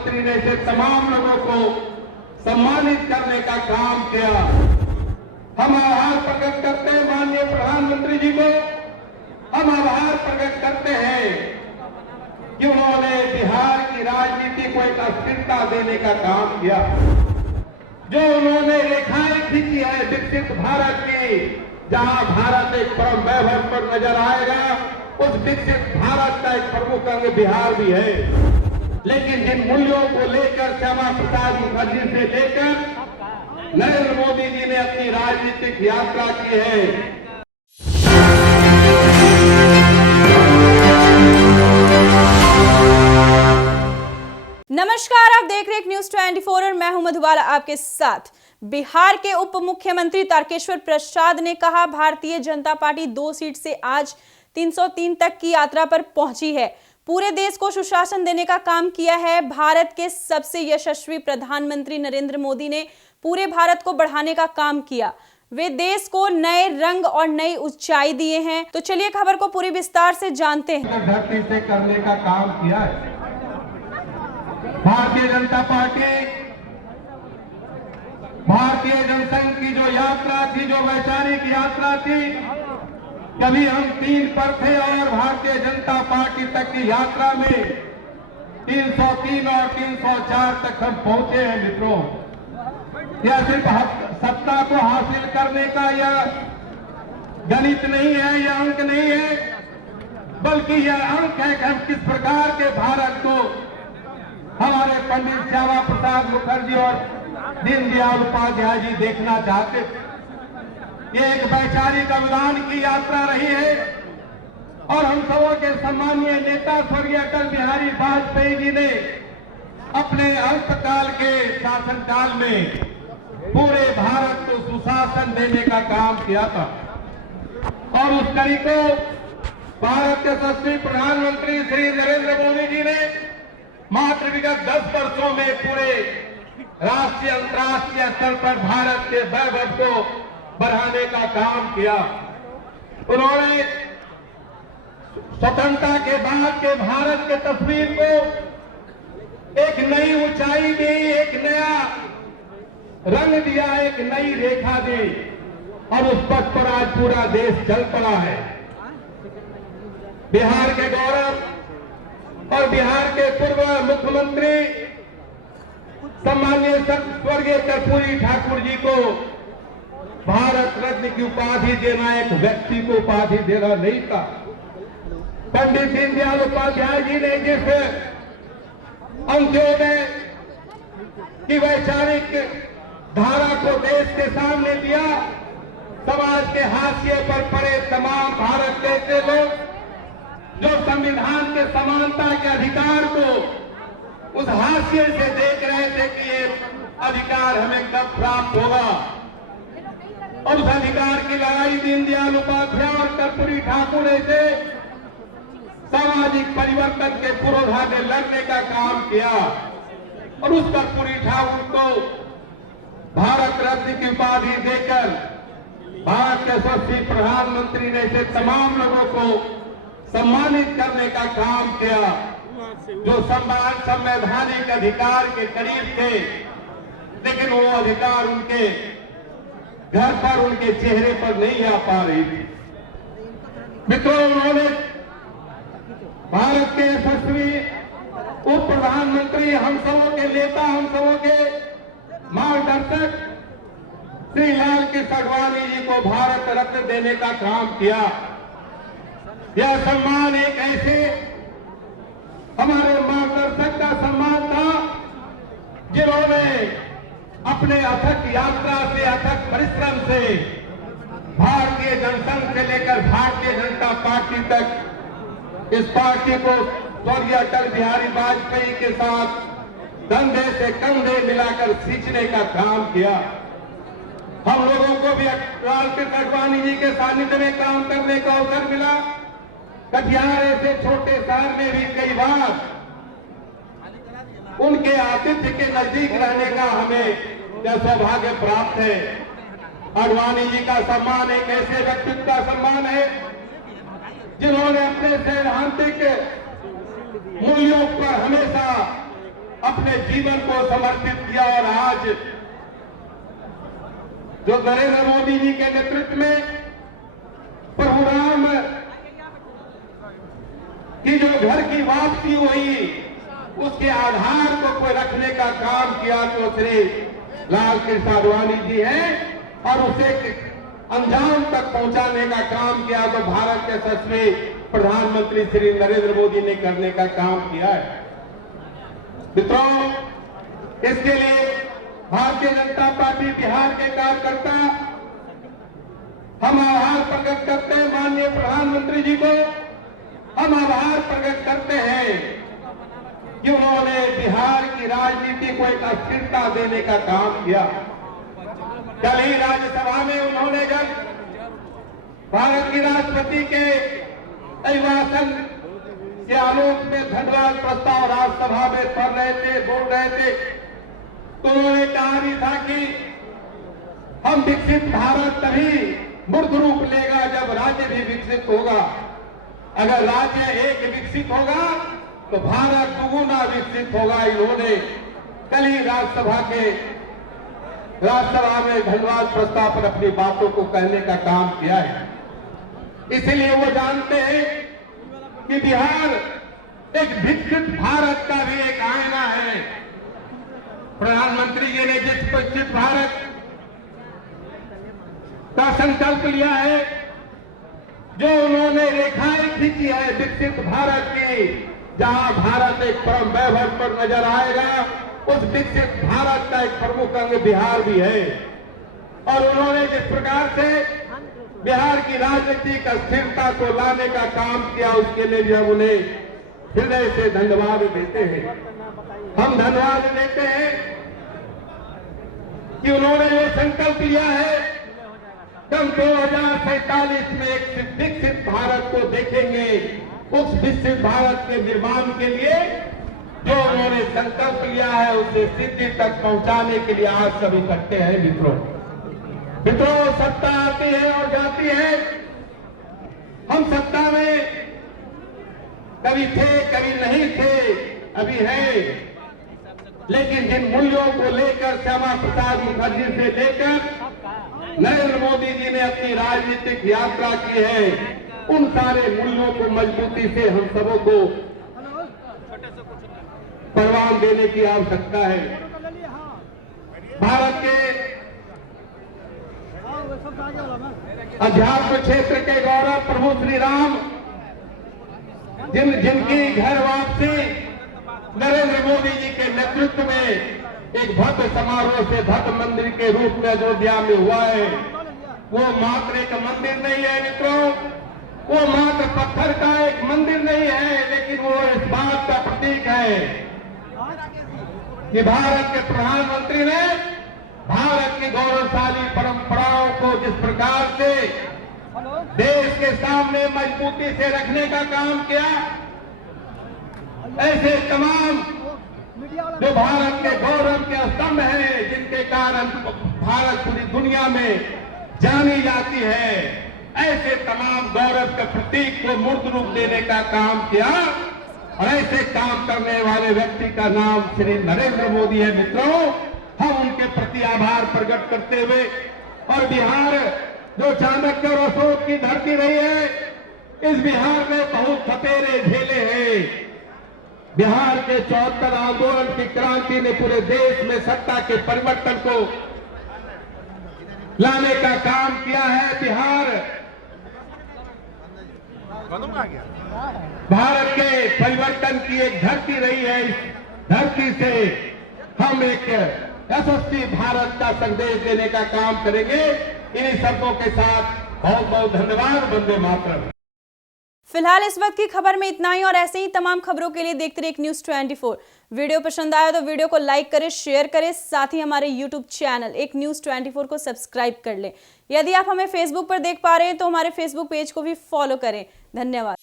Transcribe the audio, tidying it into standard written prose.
प्रधानमंत्री ने ऐसे तमाम लोगों को सम्मानित करने का काम किया। हम आभार प्रकट करते हैं माननीय प्रधानमंत्री जी को। हम आभार प्रकट करते हैं कि उन्होंने बिहार की राजनीति को एक अस्थिरता देने का काम किया। जो उन्होंने रेखाएं खींची है विकसित भारत की, जहां भारत एक परम वैभव पर नजर आएगा, उस विकसित भारत का एक प्रमुख अंग बिहार भी है। लेकिन जिन मूल्यों को लेकर श्यामा प्रसाद मुखर्जी से लेकर नरेंद्र मोदी जी ने अपनी राजनीतिक यात्रा की है, नमस्कार, आप देख रहे हैं न्यूज 24 और मैं हूं मधुबाला आपके साथ। बिहार के उप मुख्यमंत्री तारकेश्वर प्रसाद ने कहा, भारतीय जनता पार्टी 2 सीट से आज 303 तक की यात्रा पर पहुंची है। पूरे देश को सुशासन देने का काम किया है। भारत के सबसे यशस्वी प्रधानमंत्री नरेंद्र मोदी ने पूरे भारत को बढ़ाने का काम किया। वे देश को नए रंग और नई ऊंचाई दिए हैं। तो चलिए खबर को पूरी विस्तार से जानते हैं। धरती से करने का काम किया है भारतीय जनता पार्टी। भारतीय जनसंघ की जो यात्रा थी, जो वैचारिक यात्रा थी, कभी हम 3 पर थे और भारतीय जनता पार्टी तक की यात्रा में 303 और 304 तक हम पहुंचे हैं मित्रों। यह सिर्फ सत्ता को हासिल करने का यह गणित नहीं है, यह अंक नहीं है, बल्कि यह अंक है कि हम किस प्रकार के भारत को हमारे पंडित श्यामा प्रसाद मुखर्जी और दीनदयाल उपाध्याय जी देखना चाहते थे। ये एक वैचारिक अवदान की यात्रा रही है और हम सबों के सम्मानीय नेता स्वर्गीय अटल बिहारी वाजपेयी जी ने अपने अंतकाल के शासनकाल में पूरे भारत को सुशासन देने का काम किया था और उस कड़ी को भारत के यशस्वी प्रधानमंत्री श्री नरेंद्र मोदी जी ने मात्र विगत 10 वर्षों में पूरे राष्ट्रीय अंतर्राष्ट्रीय स्तर पर भारत के वैभव को बढ़ाने का काम किया। उन्होंने स्वतंत्रता के बाद के भारत के तस्वीर को एक नई ऊंचाई दी, एक नया रंग दिया, एक नई रेखा दी और उस पथ पर आज पूरा देश चल पड़ा है। बिहार के गौरव और बिहार के पूर्व मुख्यमंत्री सम्माननीय स्वर्गीय कर्पूरी ठाकुर जी को भारत रत्न की उपाधि देना एक व्यक्ति को उपाधि देना नहीं था। पंडित दीनदयाल उपाध्याय जी ने जिस अंत्योदय की वैचारिक धारा को देश के सामने दिया, समाज के हाशिए पर पड़े तमाम भारत के ऐसे लोग जो संविधान के समानता के अधिकार को उस हाशिए से देख रहे थे कि ये अधिकार हमें कब प्राप्त होगा, और उस अधिकार की लड़ाई दीनदयाल उपाध्याय और कर्पूरी ठाकुर ऐसे सामाजिक परिवर्तन के पुरोधा ने लड़ने का काम किया और उस कर्पूरी ठाकुर को भारत रत्न की उपाधि देकर भारत के यशस्वी प्रधानमंत्री ने ऐसे तमाम लोगों को सम्मानित करने का काम किया जो संवैधानिक अधिकार के करीब थे, लेकिन वो अधिकार उनके घर पर, उनके चेहरे पर नहीं आ पा रही थी। मित्रों, उन्होंने भारत के यशस्वी उप प्रधानमंत्री, हम सबों के नेता, हम सबों के मार्गदर्शक श्री लाल कृष्ण आडवाणी जी को भारत रत्न देने का काम किया। यह सम्मान एक ऐसे हमारे मार्गदर्शक का सम्मान था जिन्होंने अपने अथक यात्रा से, अथक परिश्रम से भारतीय जनसंघ से लेकर भारतीय जनता पार्टी तक इस पार्टी को स्वर्गीय अटल बिहारी वाजपेयी के साथ कंधे से कंधे मिलाकर खींचने का काम किया। हम लोगों को भी लाल कृष्ण आडवाणी जी के सानिध्य में काम करने का अवसर मिला। कटिहार ऐसे छोटे शहर में भी कई बार उनके आतिथ्य के नजदीक रहने का हमें यह सौभाग्य प्राप्त है। आडवाणी जी का सम्मान एक ऐसे व्यक्तित्व का सम्मान है जिन्होंने अपने सैद्धांतिक मूल्यों पर हमेशा अपने जीवन को समर्पित किया और आज जो नरेंद्र मोदी जी के नेतृत्व में प्रभु राम की जो घर की वापसी हुई, उसके आधार को कोई रखने का काम किया तो श्री लाल कृष्ण आडवाणी जी हैं और उसे अंजाम तक पहुंचाने का काम किया तो भारत के यशस्वी प्रधानमंत्री श्री नरेंद्र मोदी ने करने का काम किया है। मित्रों, इसके लिए भारतीय जनता पार्टी बिहार के कार्यकर्ता हम आभार प्रकट करते हैं माननीय प्रधानमंत्री जी को। हम आभार प्रकट करते हैं कि उन्होंने बिहार की राजनीति को एक अस्थिरता देने का काम किया। कल ही राज्यसभा में उन्होंने जब भारत की राष्ट्रपति के अभिभाषण के आलोक में धन्यवाद प्रस्ताव राज्यसभा में पढ़ रहे थे, बोल रहे थे, तो उन्होंने कहा भी था कि हम विकसित भारत तभी मूर्त रूप लेगा जब राज्य भी विकसित होगा। अगर राज्य एक विकसित होगा तो भारत दुगुना विकसित होगा। इन्होंने कल ही राज्यसभा में धन्यवाद प्रस्ताव पर अपनी बातों को कहने का काम किया है। इसलिए वो जानते हैं कि बिहार एक विकसित भारत का भी एक आईना है। प्रधानमंत्री जी ने जिस विकसित भारत का संकल्प लिया है, जो उन्होंने रेखाएं खींची है विकसित भारत की, जहां भारत एक परम वैभव पर नजर आएगा, उस विकसित भारत का एक प्रमुख अंग बिहार भी है। और उन्होंने जिस प्रकार से बिहार की राजनीतिक स्थिरता को लाने का काम किया, उसके लिए भी हम उन्हें हृदय से धन्यवाद देते हैं। हम धन्यवाद देते हैं कि उन्होंने ये संकल्प लिया है कि हम 2047 में एक विकसित भारत को देखेंगे। उस विकसित भारत के निर्माण के लिए जो उन्होंने संकल्प लिया है, उसे सिद्धि तक पहुंचाने के लिए आज सब इकट्ठे हैं। मित्रों, सत्ता आती है और जाती है। हम सत्ता में कभी थे, कभी नहीं थे, अभी है। लेकिन जिन मूल्यों को लेकर श्यामा प्रसाद मुखर्जी से लेकर नरेंद्र मोदी जी ने अपनी राजनीतिक यात्रा की है, उन सारे मूल्यों को मजबूती से हम सबों को परवान देने की आवश्यकता है। भारत के अध्यात्म क्षेत्र के गौरव प्रभु श्री राम जिनकी घर वापसी नरेंद्र मोदी जी के नेतृत्व में एक भव्य समारोह से भव्य मंदिर के रूप में अयोध्या में हुआ है, वो मात्र एक मंदिर नहीं है मित्रों, वो मात्र पत्थर का एक मंदिर नहीं है, लेकिन वो इस बात का प्रतीक है कि भारत के प्रधानमंत्री ने भारत की गौरवशाली परंपराओं को जिस प्रकार से देश के सामने मजबूती से रखने का काम किया, ऐसे तमाम जो भारत के गौरव के स्तंभ हैं, जिनके कारण भारत पूरी दुनिया में जानी जाती है, ऐसे तमाम गौरव के प्रतीक को मूर्त रूप देने का काम किया। और ऐसे काम करने वाले व्यक्ति का नाम श्री नरेंद्र मोदी है। मित्रों, हम उनके प्रति आभार प्रकट करते हुए, और बिहार जो चाणक्य और अशोक की धरती रही है, इस बिहार में बहुत सपेरे झेले हैं। बिहार के 74 आंदोलन की क्रांति ने पूरे देश में सत्ता के परिवर्तन को लाने का काम किया है। बिहार भारत के परिवर्तन की एक धरती रही है। इस धरती से हम एक यशस्वी भारत का संदेश देने का काम करेंगे। इन्हीं शब्दों के साथ बहुत बहुत धन्यवाद। वंदे मातरम। फिलहाल इस वक्त की खबर में इतना ही, और ऐसे ही तमाम खबरों के लिए देखते रहिए न्यूज़ 24। वीडियो पसंद आया तो वीडियो को लाइक करें, शेयर करें, साथ ही हमारे यूट्यूब चैनल एक न्यूज़ 24 को सब्सक्राइब कर लें। यदि आप हमें फेसबुक पर देख पा रहे हैं तो हमारे फेसबुक पेज को भी फॉलो करें। धन्यवाद।